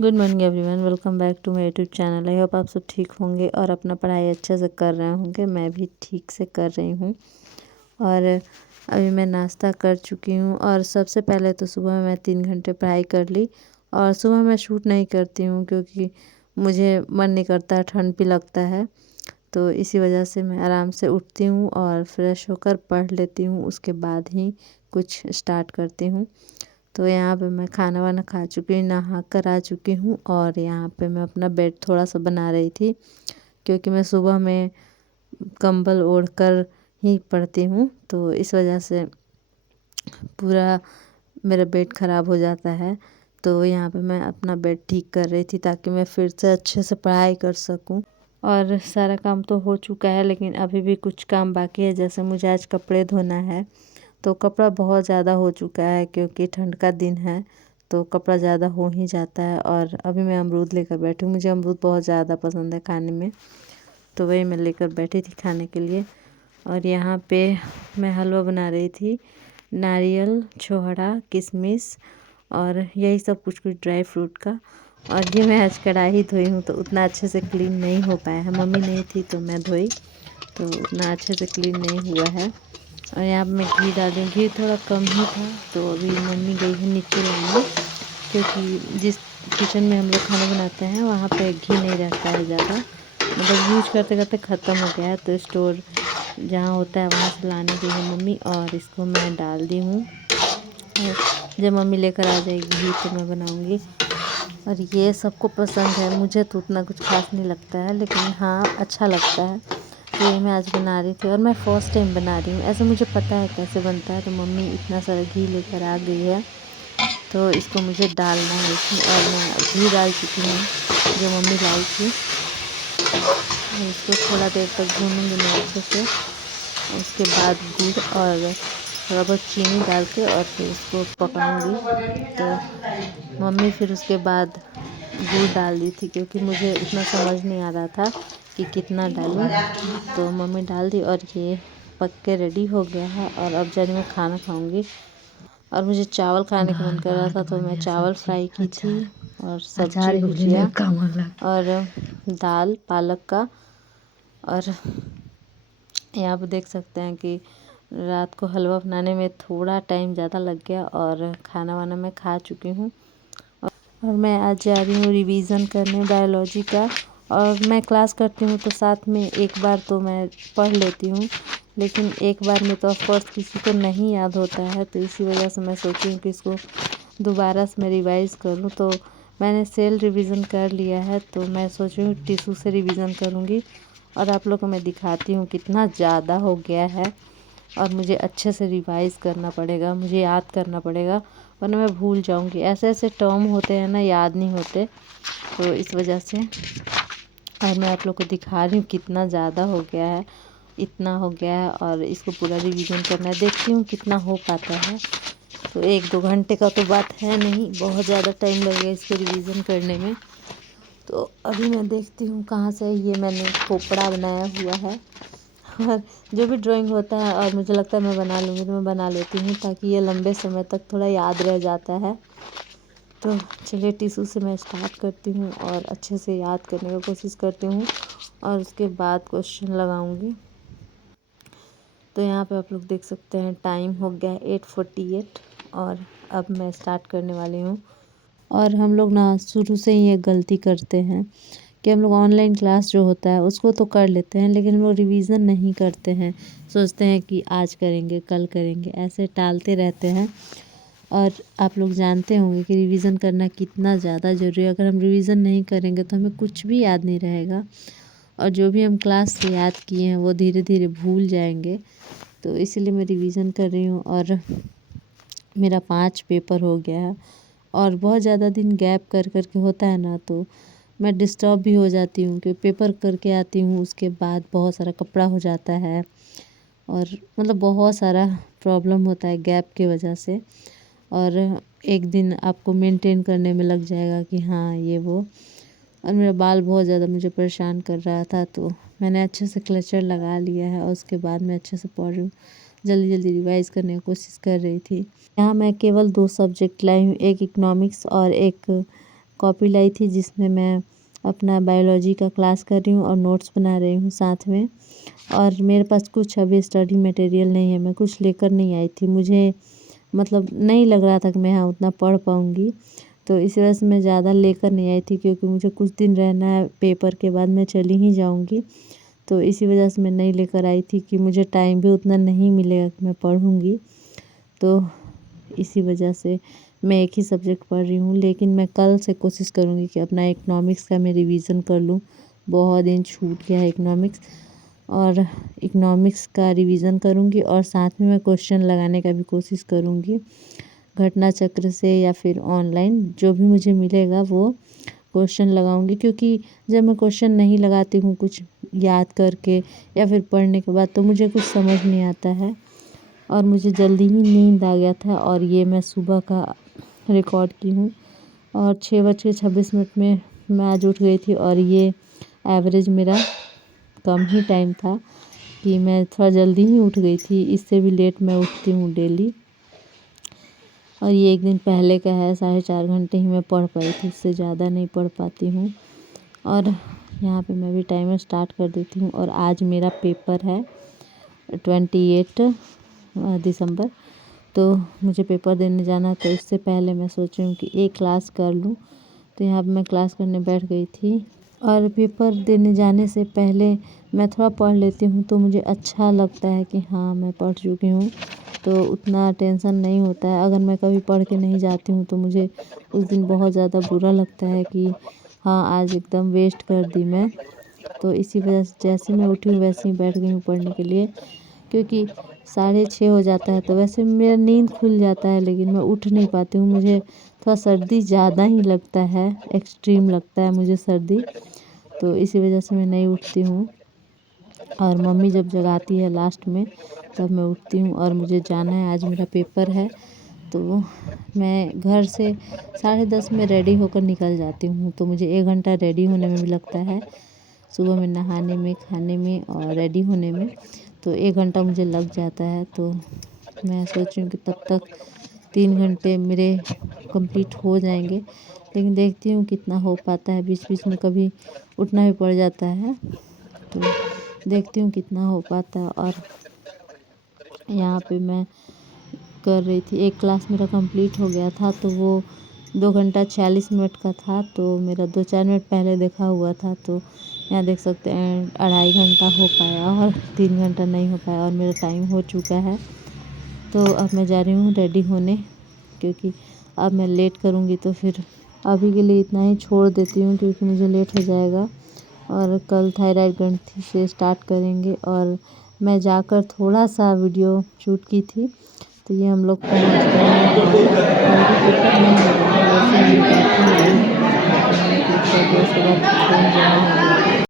Good morning everyone, welcome back to my YouTube channel. I hope आप सब ठीक होंगे और अपना पढ़ाई अच्छे से कर रहे होंगे। मैं भी ठीक से कर रही हूँ और अभी मैं नाश्ता कर चुकी हूँ। और सबसे पहले तो सुबह मैं 3 घंटे पढ़ाई कर ली। और सुबह मैं शूट नहीं करती हूँ क्योंकि मुझे मन नहीं करता है, ठंड भी लगता है। तो इसी वजह से मैं आराम से उठती हूँ और फ्रेश होकर पढ़ लेती हूँ, उसके बाद ही कुछ स्टार्ट करती हूँ। तो यहाँ पे मैं खाना वाना खा चुकी हूँ, नहा कर आ चुकी हूँ और यहाँ पे मैं अपना बेड थोड़ा सा बना रही थी क्योंकि मैं सुबह में कंबल ओढ़ कर ही पढ़ती हूँ। तो इस वजह से पूरा मेरा बेड ख़राब हो जाता है। तो यहाँ पे मैं अपना बेड ठीक कर रही थी ताकि मैं फिर से अच्छे से पढ़ाई कर सकूँ। और सारा काम तो हो चुका है लेकिन अभी भी कुछ काम बाकी है, जैसे मुझे आज कपड़े धोना है। तो कपड़ा बहुत ज़्यादा हो चुका है क्योंकि ठंड का दिन है, तो कपड़ा ज़्यादा हो ही जाता है। और अभी मैं अमरूद लेकर बैठी हूँ, मुझे अमरूद बहुत ज़्यादा पसंद है खाने में, तो वही मैं लेकर बैठी थी खाने के लिए। और यहाँ पे मैं हलवा बना रही थी, नारियल, छोहड़ा, किशमिश और यही सब कुछ कुछ ड्राई फ्रूट का। और ये मैं आज कढ़ाई धोई हूँ तो उतना अच्छे से क्लीन नहीं हो पाया है, मम्मी नहीं थी तो मैं धोई, तो उतना अच्छे से क्लीन नहीं हुआ है। और यहाँ पे मैं घी डाल रही हूँ, घी थोड़ा कम ही था तो अभी मम्मी गई है नीचे लाने, क्योंकि जिस किचन में हम लोग खाना बनाते हैं वहाँ पे घी नहीं रहता है ज़्यादा, मतलब यूज करते करते ख़त्म हो गया है। तो स्टोर जहाँ होता है वहाँ से लाने गई है मम्मी और इसको मैं डाल दी हूँ। और जब मम्मी लेकर आ जाएगी घी तो मैं बनाऊँगी। और ये सबको पसंद है, मुझे तो उतना कुछ खास नहीं लगता है लेकिन हाँ अच्छा लगता है। तो ये मैं आज बना रही थी और मैं फ़र्स्ट टाइम बना रही हूँ, ऐसे मुझे पता है कैसे बनता है। तो मम्मी इतना सारा घी लेकर आ गई है तो इसको मुझे डालना है इसमें, और मैं घी डाल चुकी हूँ जो मम्मी लाई थी। और इसको थोड़ा देर तक भूनूंगी मैं अच्छे से। उसके बाद गुड़ और थोड़ा बहुत चीनी डाल के और फिर इसको पकाऊंगी। तो मम्मी फिर उसके बाद गुड़ डाल दी थी क्योंकि मुझे उतना समझ नहीं आ रहा था कि कितना डालूं, तो मम्मी डाल दी। और ये पक के रेडी हो गया है और अब जाने मैं खाना खाऊंगी। और मुझे चावल खाने का मन कर रहा था तो मैं चावल फ्राई की थी और सब्जी भुजिया और दाल पालक का। और यहाँ पे देख सकते हैं कि रात को हलवा बनाने में थोड़ा टाइम ज़्यादा लग गया और खाना वाना मैं खा चुकी हूँ। और मैं आज जा रही हूँ रिवीज़न करने बायोलॉजी का। और मैं क्लास करती हूँ तो साथ में एक बार तो मैं पढ़ लेती हूँ, लेकिन एक बार में तो ऑफकोर्स किसी को नहीं याद होता है। तो इसी वजह से मैं सोची हूँ कि इसको दोबारा से मैं रिवाइज़ करूँ। तो मैंने सेल रिवीज़न कर लिया है तो मैं सोच रही हूँ टिशू से रिवीज़न करूँगी। और आप लोग को मैं दिखाती हूँ कितना ज़्यादा हो गया है और मुझे अच्छे से रिवाइज़ करना पड़ेगा, मुझे याद करना पड़ेगा वरना मैं भूल जाऊँगी। ऐसे ऐसे टर्म होते हैं ना, याद नहीं होते, तो इस वजह से। और मैं आप लोग को दिखा रही हूँ कितना ज़्यादा हो गया है, इतना हो गया है और इसको पूरा रिवीजन करना है। देखती हूँ कितना हो पाता है। तो 1-2 घंटे का तो बात है नहीं, बहुत ज़्यादा टाइम लगेगा इसको रिवीजन करने में। तो अभी मैं देखती हूँ कहाँ से ये मैंने खोपड़ा बनाया हुआ है। और जो भी ड्राइंग होता है और मुझे लगता है मैं बना लूँगी तो मैं बना लेती हूँ ताकि ये लंबे समय तक थोड़ा याद रह जाता है। तो चलिए टिशू से मैं स्टार्ट करती हूँ और अच्छे से याद करने की कोशिश करती हूँ और उसके बाद क्वेश्चन लगाऊंगी। तो यहाँ पे आप लोग देख सकते हैं टाइम हो गया है 8:48 और अब मैं स्टार्ट करने वाली हूँ। और हम लोग ना शुरू से ही ये गलती करते हैं कि हम लोग ऑनलाइन क्लास जो होता है उसको तो कर लेते हैं लेकिन हम लोग रिवीज़न नहीं करते हैं। सोचते हैं कि आज करेंगे, कल करेंगे, ऐसे टालते रहते हैं। और आप लोग जानते होंगे कि रिवीज़न करना कितना ज़्यादा ज़रूरी है। अगर हम रिवीज़न नहीं करेंगे तो हमें कुछ भी याद नहीं रहेगा और जो भी हम क्लास से याद किए हैं वो धीरे धीरे भूल जाएंगे। तो इसीलिए मैं रिवीज़न कर रही हूँ। और मेरा 5 पेपर हो गया है और बहुत ज़्यादा दिन गैप कर कर के होता है ना, तो मैं डिस्टर्ब भी हो जाती हूँ कि पेपर करके आती हूँ, उसके बाद बहुत सारा कपड़ा हो जाता है और मतलब बहुत सारा प्रॉब्लम होता है गैप की वजह से। और एक दिन आपको मेंटेन करने में लग जाएगा कि हाँ ये वो। और मेरा बाल बहुत ज़्यादा मुझे परेशान कर रहा था तो मैंने अच्छे से क्लचर लगा लिया है और उसके बाद मैं अच्छे से पढ़ रही हूँ, जल्दी जल्दी रिवाइज़ करने की कोशिश कर रही थी। यहाँ मैं केवल 2 सब्जेक्ट लाई हूँ, एक इकोनॉमिक्स और एक कॉपी लाई थी जिसमें मैं अपना बायोलॉजी का क्लास कर रही हूँ और नोट्स बना रही हूँ साथ में। और मेरे पास कुछ अभी स्टडी मटेरियल नहीं है, मैं कुछ लेकर नहीं आई थी। मुझे मतलब नहीं लग रहा था कि मैं यहाँ उतना पढ़ पाऊँगी, तो इस वजह से मैं ज़्यादा लेकर नहीं आई थी, क्योंकि मुझे कुछ दिन रहना है, पेपर के बाद मैं चली ही जाऊँगी। तो इसी वजह से मैं नहीं लेकर आई थी कि मुझे टाइम भी उतना नहीं मिलेगा कि मैं पढ़ूँगी। तो इसी वजह से मैं एक ही सब्जेक्ट पढ़ रही हूँ। लेकिन मैं कल से कोशिश करूँगी कि अपना इकोनॉमिक्स का मैं रिवीजन कर लूँ। बहुत दिन छूट गया है इकोनॉमिक्स, और इकोनॉमिक्स का रिवीजन करूँगी और साथ में मैं क्वेश्चन लगाने का भी कोशिश करूँगी, घटना चक्र से या फिर ऑनलाइन जो भी मुझे मिलेगा वो क्वेश्चन लगाऊंगी। क्योंकि जब मैं क्वेश्चन नहीं लगाती हूँ कुछ याद करके या फिर पढ़ने के बाद, तो मुझे कुछ समझ नहीं आता है और मुझे जल्दी ही नींद आ गया था। और ये मैं सुबह का रिकॉर्ड की हूँ और 6:26 में मैं आज उठ गई थी। और ये एवरेज मेरा कम ही टाइम था कि मैं थोड़ा जल्दी ही उठ गई थी, इससे भी लेट मैं उठती हूँ डेली। और ये एक दिन पहले का है, 4.5 घंटे ही मैं पढ़ पाई थी, इससे ज़्यादा नहीं पढ़ पाती हूँ। और यहाँ पे मैं भी टाइमर स्टार्ट कर देती हूँ। और आज मेरा पेपर है 28 दिसंबर, तो मुझे पेपर देने जाना, तो इससे पहले मैं सोच रही हूँ कि एक क्लास कर लूँ। तो यहाँ पे मैं क्लास करने बैठ गई थी। और पेपर देने जाने से पहले मैं थोड़ा पढ़ लेती हूँ, तो मुझे अच्छा लगता है कि हाँ मैं पढ़ चुकी हूँ, तो उतना टेंशन नहीं होता है। अगर मैं कभी पढ़ के नहीं जाती हूँ तो मुझे उस दिन बहुत ज़्यादा बुरा लगता है कि हाँ आज एकदम वेस्ट कर दी मैं। तो इसी वजह से जैसे मैं उठी हूँ वैसे ही बैठ गई हूँ पढ़ने के लिए, क्योंकि 6:30 हो जाता है तो वैसे मेरा नींद खुल जाता है, लेकिन मैं उठ नहीं पाती हूँ। मुझे थोड़ा सर्दी ज़्यादा ही लगता है, एक्सट्रीम लगता है मुझे सर्दी, तो इसी वजह से मैं नहीं उठती हूँ। और मम्मी जब जगाती है लास्ट में तब मैं उठती हूँ। और मुझे जाना है, आज मेरा पेपर है, तो मैं घर से 10:30 में रेडी होकर निकल जाती हूँ। तो मुझे 1 घंटा रेडी होने में भी लगता है, सुबह में नहाने में, खाने में और रेडी होने में, तो 1 घंटा मुझे लग जाता है। तो मैं सोच रही हूँ कि तब तक 3 घंटे मेरे कंप्लीट हो जाएंगे, लेकिन देखती हूँ कितना हो पाता है। बीच बीच में कभी उठना भी पड़ जाता है, तो देखती हूँ कितना हो पाता है। और यहाँ पे मैं कर रही थी, एक क्लास मेरा कंप्लीट हो गया था, तो वो 2 घंटा 46 मिनट का था, तो मेरा 2-4 मिनट पहले देखा हुआ था। तो यहाँ देख सकते हैं 2.5 घंटा हो पाया और 3 घंटा नहीं हो पाया, और मेरा टाइम हो चुका है। तो अब मैं जा रही हूँ रेडी होने, क्योंकि अब मैं लेट करूँगी तो फिर अभी के लिए इतना ही छोड़ देती हूँ, क्योंकि मुझे लेट हो जाएगा। और कल थायराइड ग्रंथि से स्टार्ट करेंगे। और मैं जाकर थोड़ा सा वीडियो शूट की थी, तो ये हम लोग पहुँच गए हैं और अभी पेपर नहीं हो रहा है, वैसे ही बैठे हुए हैं। तो मैंने क्लिक कर दिया, उसके बाद फ़ोन जमा हो गया था।